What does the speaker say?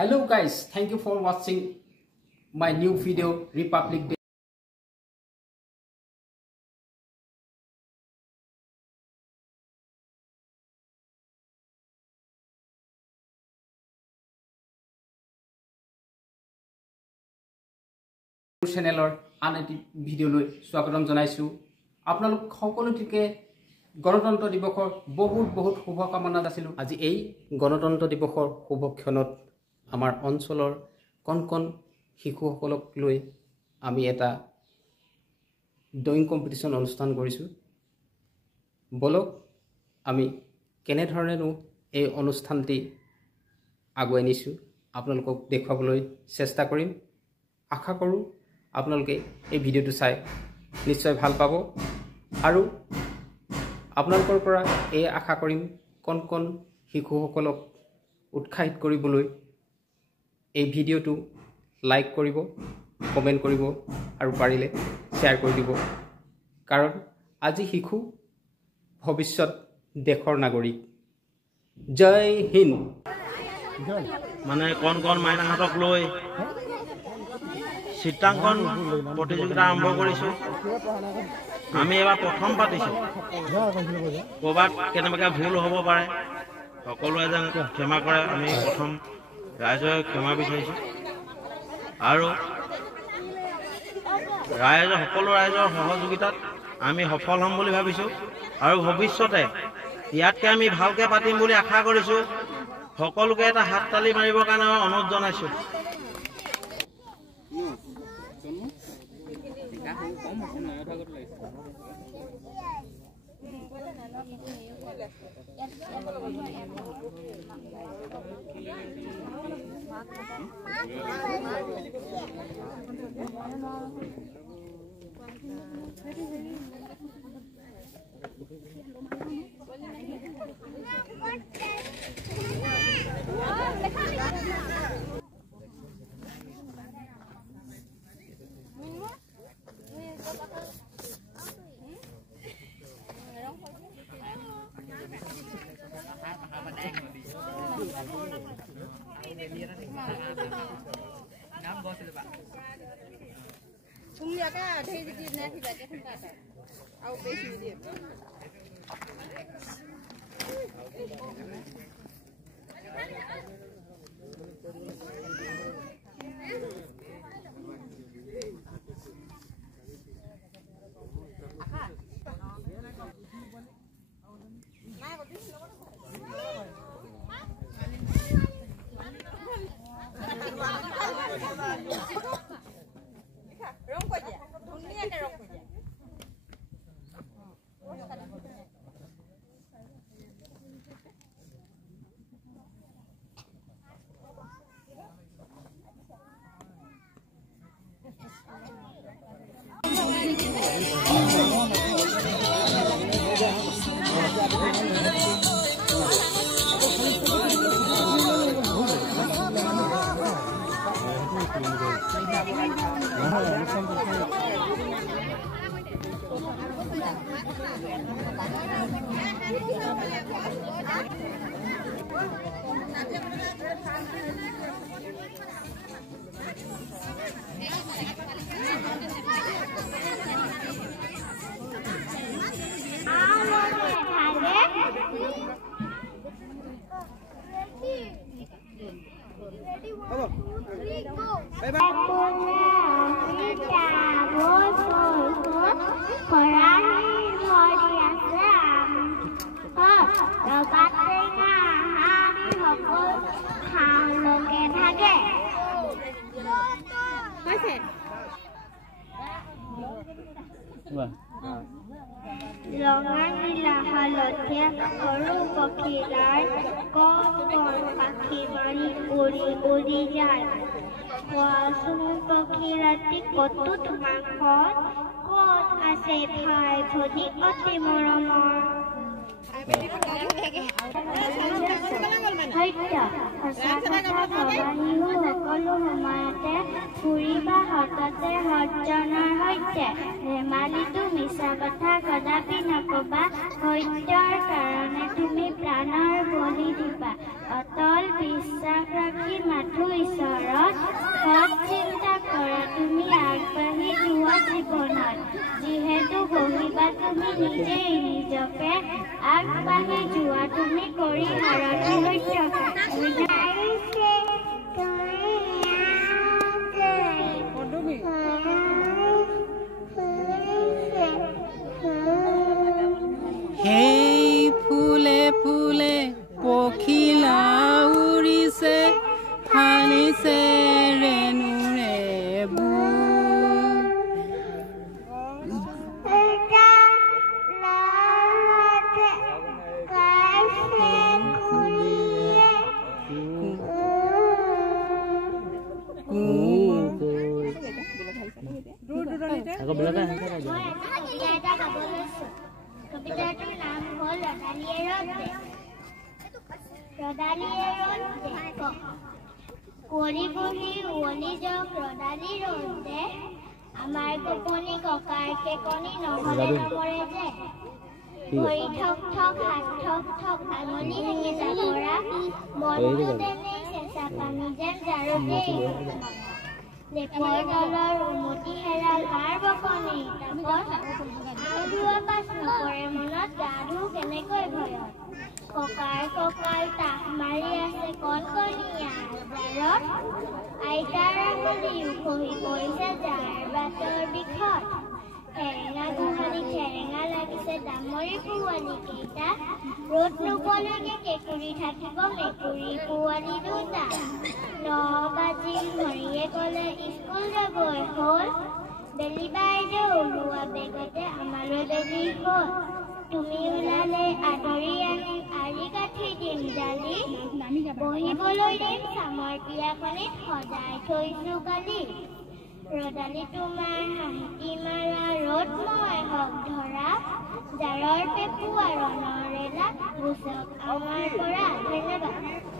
Hello guys, thank you for watching my new video Republic Day. Channel auntie video লৈ স্বাগতম জনাইছো আপোনালোক সকলোটিকে গণতন্ত্ৰ দিৱসৰ বহুত শুভকামনা যাচিলো আজি এই গণতন্ত্ৰ দিৱসৰ শুভক্ষণত আমাৰ অঞ্চলৰ কণ শিশুসকলক লৈ আমি এটা ড্ৰয়িং কম্পিটিশন অনুষ্ঠান কৰিছো বলক আমি কেনে ধৰণেনো এই অনুষ্ঠানটি আগুৱাই নিছো আপোনালোকক দেখুৱাবলৈ চেষ্টা কৰিম আশা কৰো আপোনালোকে এই ভিডিওটো চাই নিশ্চয় ভাল পাব আৰু আপোনালোকৰ পৰা এই আশা কৰিম কণ শিশুসকলক উৎসাহিত কৰিবলৈ এই ভিডিওটো লাইক কৰিব কমেন্ট কৰিব আৰু পাৰিলে শেয়াৰ কৰি দিব কাৰণ আজি শিশু ভৱিষ্যত দেশৰ নাগৰিক জয় হিন্দ মানে কণ মাইনাহঁতক লৈ চিত্ৰাংকন প্ৰতিযোগিতা আৰম্ভ কৰিছোঁ আমি এবাৰ প্ৰথম পাতিছোঁ ক'ৰবাত কেনেবাকৈ ভুল হ'ব পাৰে সকলোৱে যেন ক্ষমা কৰে আমি প্ৰথম ৰাইজে ক্ষমা বিচাৰিছোঁ আৰু সকলো ৰাইজৰ সহযোগিতাত আমি সফল হ'ম বুলি ভাবিছোঁ আৰু ভৱিষ্যতে ইয়াতকৈ আমি ভালকৈ পাতিম বুলি আশা কৰিছোঁ সকলোকে এটা হাত তালি মাৰিবৰ কাৰণে অনুৰোধ জনাইছোঁ ৰঙা নীলা হালধীয়া সৰু পক্ষীৰাই পাখি মাৰি উৰি যায় কোৱাচোন পক্ষী ৰাতি ক'তো তোমাৰ ঘৰ ক'ত আছে ভাই ভনী অতি মৰমৰ সকলো সময়তে ফুৰিবা হঠাতে সজ্জনৰ সৈতে ধেমালিটো মিছা কথা কদাপি নকবা সত্যৰ কাৰণে তুমি প্ৰাণৰ বলি দিবা অতল বিশ্বাস ৰাখি মাথো ঈশ্বৰত সৎ চিন্তা কৰা তুমি আগবাঢ়ি যোৱা জীৱনত যিহেতু গঢ়িবা তুমি নিজেই নিজকে আগবাঢ়ি যোৱা তুমি কৰি হাৰতি লক্ষ্য হেই ফুলে ফুলে পখিলা উৰিছে ফালিছে ৰেণুৰে কবিতাটোৰ নাম হ'ল ৰদালিয়ে ৰ'দে কুঁৱলী বহি উৱলি যাওক ৰদালি ৰ'দে আমাৰ গোপনি ককাৰ কেকনি নহ'লে নমৰে যে ভৰি ঠক ঠক হাত ঠক ঠক আঙুলি হেঙি জাগৰা মনটো তেনেই চেঁচা পানী যেন জাৰতেই লেপৰ তলৰ উমতি হেৰাল হাৰ বকনি তাপত আধুৱা পাছ নপৰে মনত গা ধু কেনেকৈ ভয়ত ককাৰ ককাই তাক মাৰি আছে কণকণীয়া জাৰত আইতাৰ আঙুলি উখহি পৰিছে যাৰ বাটৰ বিষত ঠেৰেঙা গোহালি ঠেৰেঙা লাগিছে ডামৰি পোৱালি কেইটা ৰ'দ নোপোৱালৈকে কেঁকুৰি থাকিব মেকুৰী পোৱালি দুটা 9 বাজিল ঘড়ীয়ে ক'লে স্কুল যাবই হ'ল বেলি বাইদেউ ওলোৱা বেগতে আমালৈ বেলি হ'ল তুমি ওলালে আদৰি আনিম আৰি কাঠি দিম ডালি বহিবলৈ দিম চামৰ পিৰাখনিত সজাই থৈছো গালি ৰদালি তোমাৰ হাঁহিটি মাৰা ৰ'দময় হওক ধৰা জাৰৰ পেপুৱা ৰণৰেলা গুচক আমাৰ পৰা ধন্যবাদ